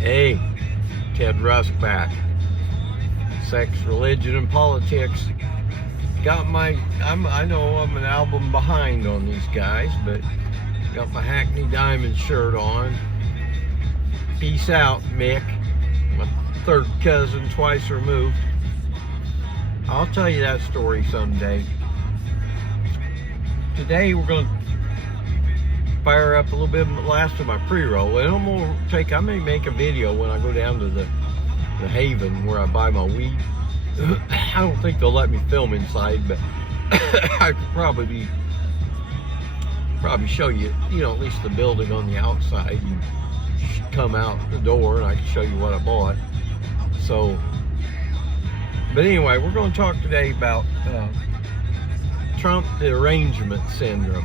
Hey, Ted Rusk back. Sex, religion, and politics. I know I'm an album behind on these guys, but got my Hackney Diamond shirt on. Peace out, Mick. My third cousin, twice removed. I'll tell you that story someday. Today we're going to fire up a little bit last of my pre-roll, and I may make a video when I go down to the Haven where I buy my weed. I don't think they'll let me film inside, but I could probably show you, at least the building on the outside. You come out the door and I can show you what I bought. So, but anyway, we're going to talk today about Trump derangement syndrome.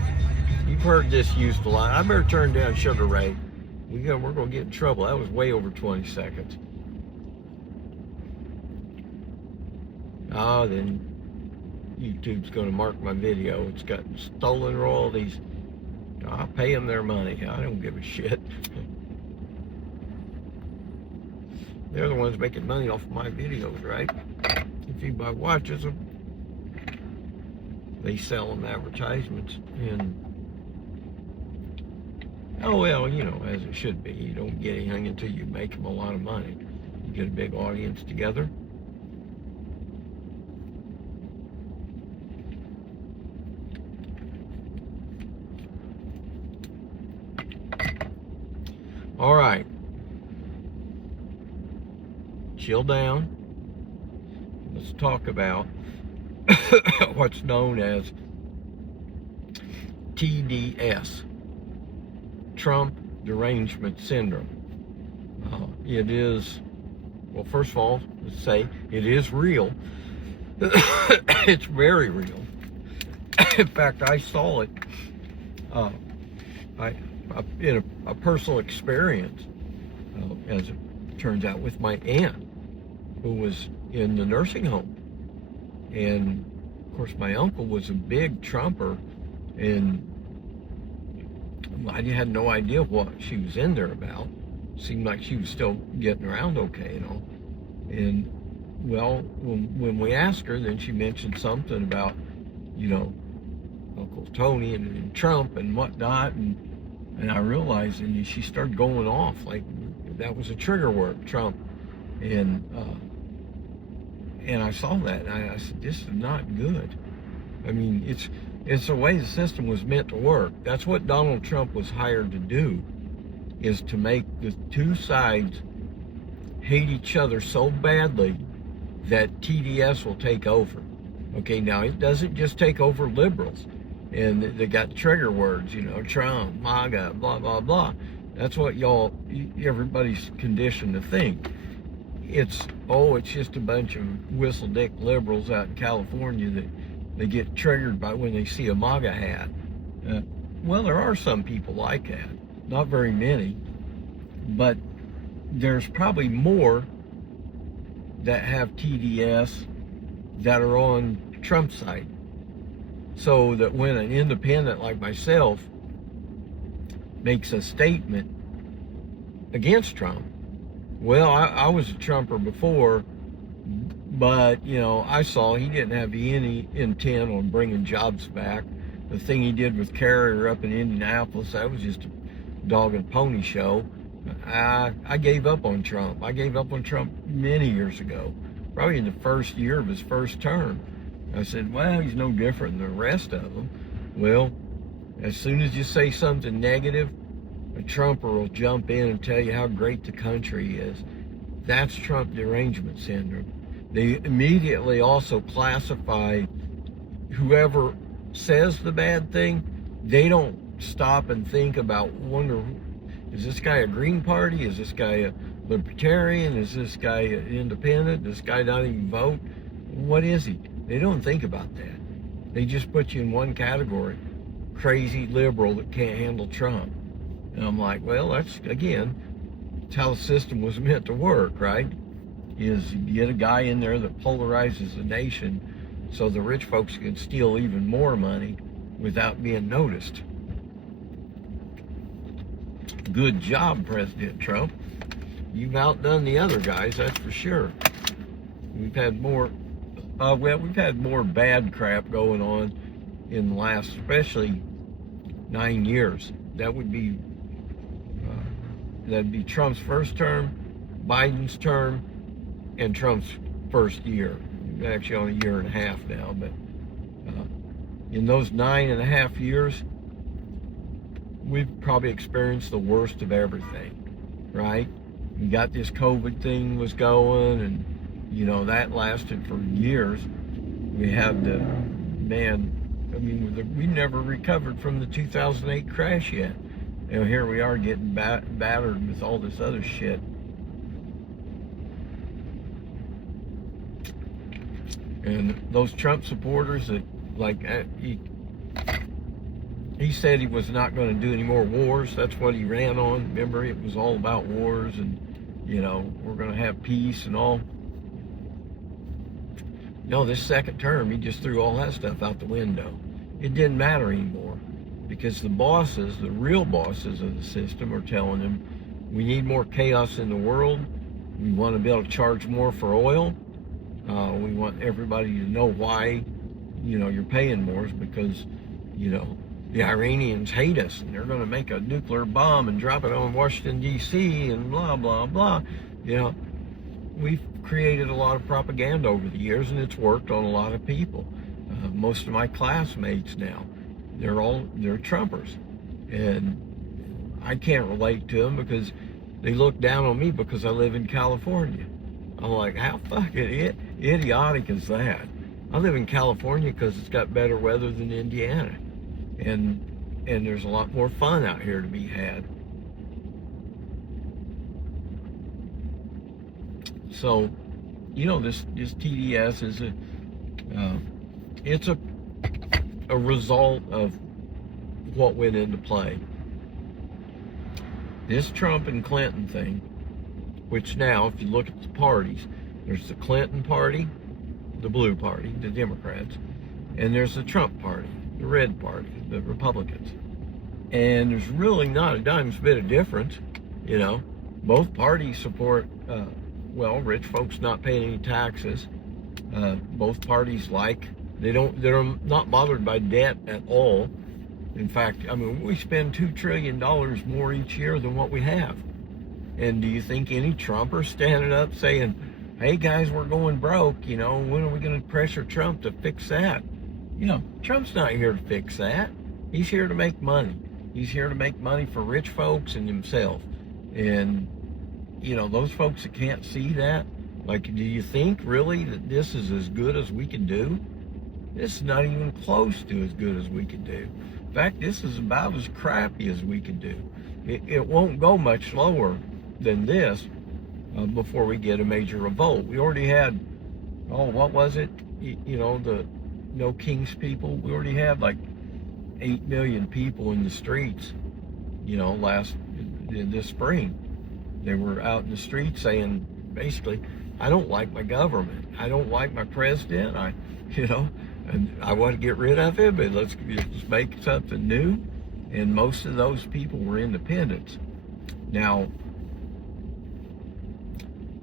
You've heard this used a lot. I better turn down Sugar Ray. We're going to get in trouble. That was way over 20 seconds. Then YouTube's going to mark my video. It's got stolen royalties. I'll pay them their money. I don't give a shit. They're the ones making money off of my videos, right? If anybody watches them, they sell them advertisements. And oh well, as it should be. You don't get anything until you make them a lot of money. You get a big audience together. All right. Chill down. Let's talk about what's known as TDS. Trump derangement syndrome. It is, well, first of all, let's say it is real. It's very real. In fact, I saw it in a personal experience, as it turns out, with my aunt, who was in the nursing home. And, of course, my uncle was a big Trumper, and I had no idea what she was in there about. Seemed like she was still getting around okay, And, well, when we asked her, then she mentioned something about, Uncle Tony and Trump and whatnot, and I realized, and she started going off like that was a trigger word, Trump, and I saw that, and I said, this is not good. I mean, it's the way the system was meant to work. That's what Donald Trump was hired to do, is to make the two sides hate each other so badly that TDS will take over. Okay, now it doesn't just take over liberals, and they got trigger words, Trump, MAGA, blah, blah, blah. That's what everybody's conditioned to think. It's just a bunch of whistle-dick liberals out in California that they get triggered by when they see a MAGA hat. Well, there are some people like that. Not very many. But there's probably more that have TDS that are on Trump's side. So that when an independent like myself makes a statement against Trump, well, I was a Trumper before, but, I saw he didn't have any intent on bringing jobs back. The thing he did with Carrier up in Indianapolis, that was just a dog and pony show. I gave up on Trump. I gave up on Trump many years ago, probably in the first year of his first term. I said, well, he's no different than the rest of them. Well, as soon as you say something negative, a Trumper will jump in and tell you how great the country is. That's Trump derangement syndrome. They immediately also classify whoever says the bad thing. They don't stop and think about, wonder, is this guy a Green Party? Is this guy a Libertarian? Is this guy an independent? Does this guy not even vote? What is he? They don't think about that. They just put you in one category. Crazy liberal that can't handle Trump. And I'm like, well, that's how the system was meant to work, right? Is you get a guy in there that polarizes the nation so the rich folks can steal even more money without being noticed. Good job, President Trump. you've outdone the other guys, that's for sure. We've had more, we've had more bad crap going on in the last, especially 9 years. That'd be Trump's first term, Biden's term, and Trump's first year. Actually on a year and a half now, but in those 9.5 years, we've probably experienced the worst of everything, right? We got this COVID thing was going, and you know, that lasted for years. We had the, man, I mean, we never recovered from the 2008 crash yet. And here we are getting battered with all this other shit. And those Trump supporters that, like, he said he was not going to do any more wars. That's what he ran on. Remember, it was all about wars and, you know, we're going to have peace and all. No, this second term, he just threw all that stuff out the window. It didn't matter anymore because the bosses, the real bosses of the system, are telling him, we need more chaos in the world. We want to be able to charge more for oil. We want everybody to know why, you know, you're paying more is because, you know, the Iranians hate us and they're going to make a nuclear bomb and drop it on Washington, D.C. and blah, blah, blah. You know, we've created a lot of propaganda over the years and it's worked on a lot of people. Most of my classmates now, they're Trumpers. And I can't relate to them because they look down on me because I live in California. I'm like, how fucking idiotic is that? I live in California because it's got better weather than Indiana. And there's a lot more fun out here to be had. So, you know, this TDS is it's a result of what went into play. This Trump and Clinton thing, which now, if you look at the parties, there's the Clinton party, the blue party, the Democrats, and there's the Trump party, the red party, the Republicans. And there's really not a dime's bit of difference, you know. Both parties support, well, rich folks not paying any taxes. Both parties they're not bothered by debt at all. In fact, I mean, we spend $2 trillion more each year than what we have. And do you think any Trumper standing up saying, hey guys, we're going broke, you know, when are we going to pressure Trump to fix that? You know, Trump's not here to fix that. He's here to make money. He's here to make money for rich folks and himself. And, you know, those folks that can't see that, like, do you think really that this is as good as we can do? This is not even close to as good as we can do. In fact, this is about as crappy as we can do. It won't go much lower than this before we get a major revolt. We already had, what was it? You know, the No King's people. We already had like 8 million people in the streets, you know, this spring. They were out in the streets saying, basically, I don't like my government. I don't like my president. And I want to get rid of him, but let's make something new. And most of those people were independents. Now,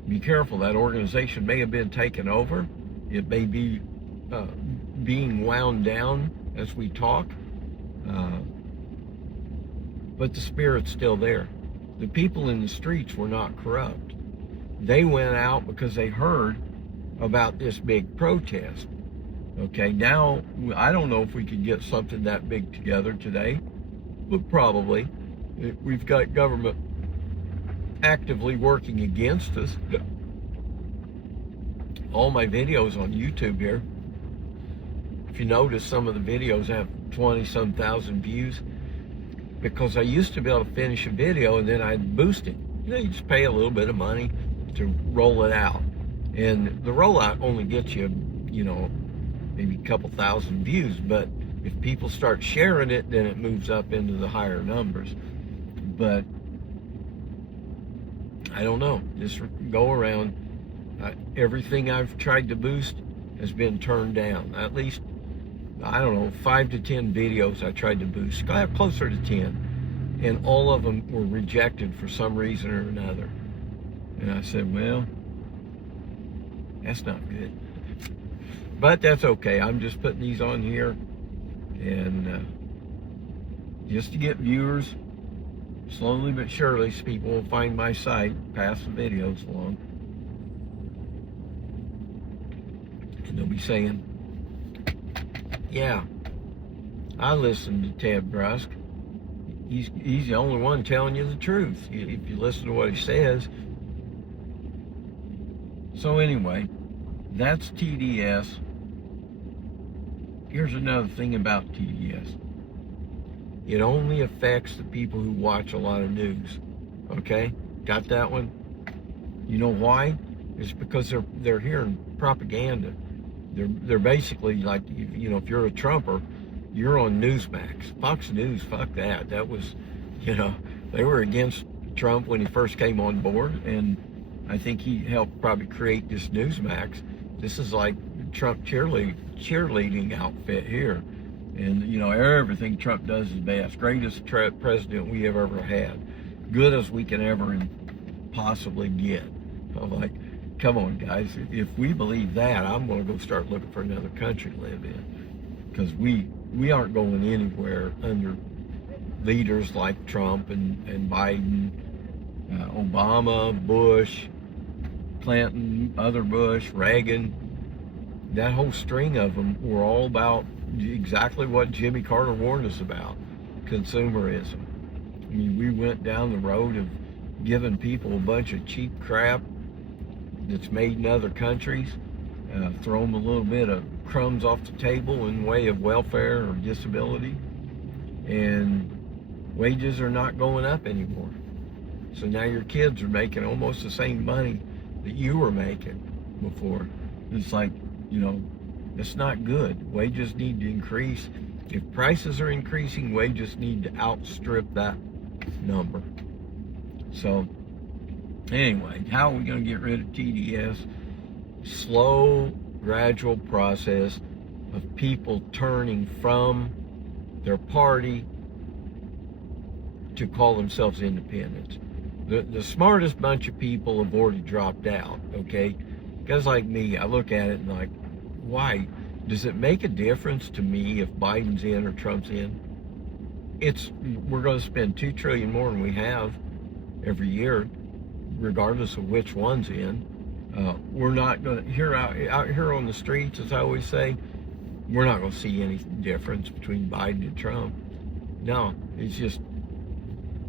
be careful, that organization may have been taken over. It may be being wound down as we talk. But the spirit's still there. The people in the streets were not corrupt. They went out because they heard about this big protest. Okay, now, I don't know if we could get something that big together today, but probably. We've got government actively working against us. All my videos on YouTube here, if you notice, some of the videos have 20-some thousand views, because I used to be able to finish a video and then I'd boost it. You know, you just pay a little bit of money to roll it out. And the rollout only gets you, you know, maybe a couple thousand views, but if people start sharing it, then it moves up into the higher numbers. But I don't know, just go around. Everything I've tried to boost has been turned down. At least, I don't know, 5 to 10 videos I tried to boost. I have closer to 10. And all of them were rejected for some reason or another. And I said, well, that's not good. But that's okay. I'm just putting these on here and just to get viewers. Slowly but surely, people will find my site, pass the videos along. And they'll be saying, yeah, I listened to Ted Brusk. He's the only one telling you the truth if you listen to what he says. So anyway, that's TDS. Here's another thing about TDS. It only affects the people who watch a lot of news. Okay? Got that one? You know why? It's because they're hearing propaganda. They're basically like, you know, if you're a Trumper, you're on Newsmax. Fox News, fuck that. That was, you know, they were against Trump when he first came on board, and I think he helped probably create this Newsmax. This is like Trump cheerleading outfit here. And, you know, everything Trump does is best. Greatest president we have ever had. Good as we can ever possibly get. I'm like, come on, guys. If we believe that, I'm going to go start looking for another country to live in. Because we aren't going anywhere under leaders like Trump and Biden, Obama, Bush, Clinton, other Bush, Reagan. That whole string of them were all about exactly what Jimmy Carter warned us about, consumerism. I mean, we went down the road of giving people a bunch of cheap crap that's made in other countries, throw them a little bit of crumbs off the table in way of welfare or disability, and wages are not going up anymore. So now your kids are making almost the same money that you were making before. It's like, you know, it's not good. Wages need to increase. If prices are increasing, wages need to outstrip that number. So anyway, how are we going to get rid of TDS? Slow, gradual process of people turning from their party to call themselves independents. The smartest bunch of people have already dropped out, okay? Guys like me, I look at it and like, why? Does it make a difference to me if Biden's in or Trump's in? We're going to spend $2 trillion more than we have every year, regardless of which one's in. We're not going to, out here on the streets, as I always say, we're not going to see any difference between Biden and Trump. No, it's just,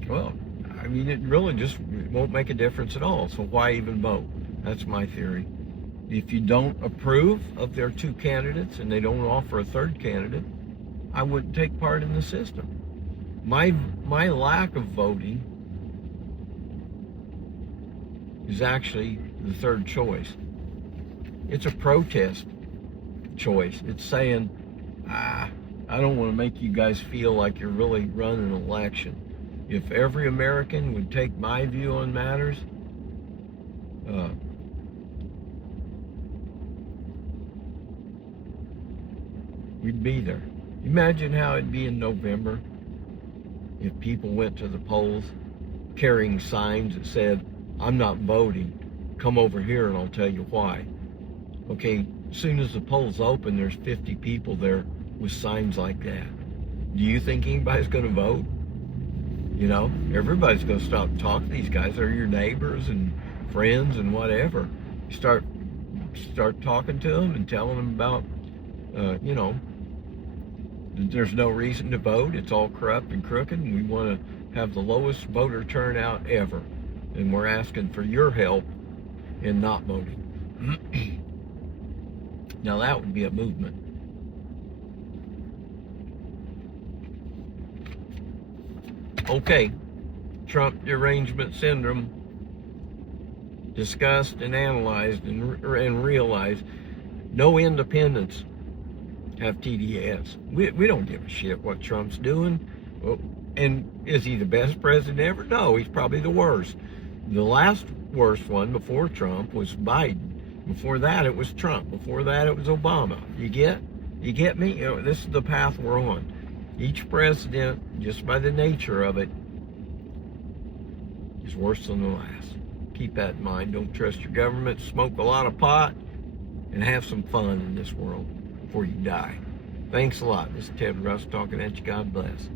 well, I mean, it really just won't make a difference at all. So why even vote? That's my theory. If you don't approve of their two candidates and they don't offer a third candidate, I wouldn't take part in the system. My lack of voting is actually the third choice. It's a protest choice. It's saying, I don't want to make you guys feel like you're really running an election. If every American would take my view on matters, we'd be there. Imagine how it'd be in November if people went to the polls carrying signs that said, I'm not voting. Come over here and I'll tell you why. Okay, as soon as the polls open, there's 50 people there with signs like that. Do you think anybody's going to vote? You know, everybody's going to stop and talk to these guys. They're your neighbors and friends and whatever. You start talking to them and telling them about, you know, there's no reason to vote. It's all corrupt and crooked, and we want to have the lowest voter turnout ever. And we're asking for your help in not voting. Now that would be a movement. Okay, Trump derangement syndrome discussed and analyzed and realized no independents have TDS. We don't give a shit what Trump's doing. And is he the best president ever? No, he's probably the worst. The last worst one before Trump was Biden. Before that, it was Trump. Before that, it was Obama. You get me? You know, this is the path we're on. Each president, just by the nature of it, is worse than the last. keep that in mind. Don't trust your government. Smoke a lot of pot and have some fun in this world before you die. Thanks a lot. This is Ted Russ talking at you. God bless.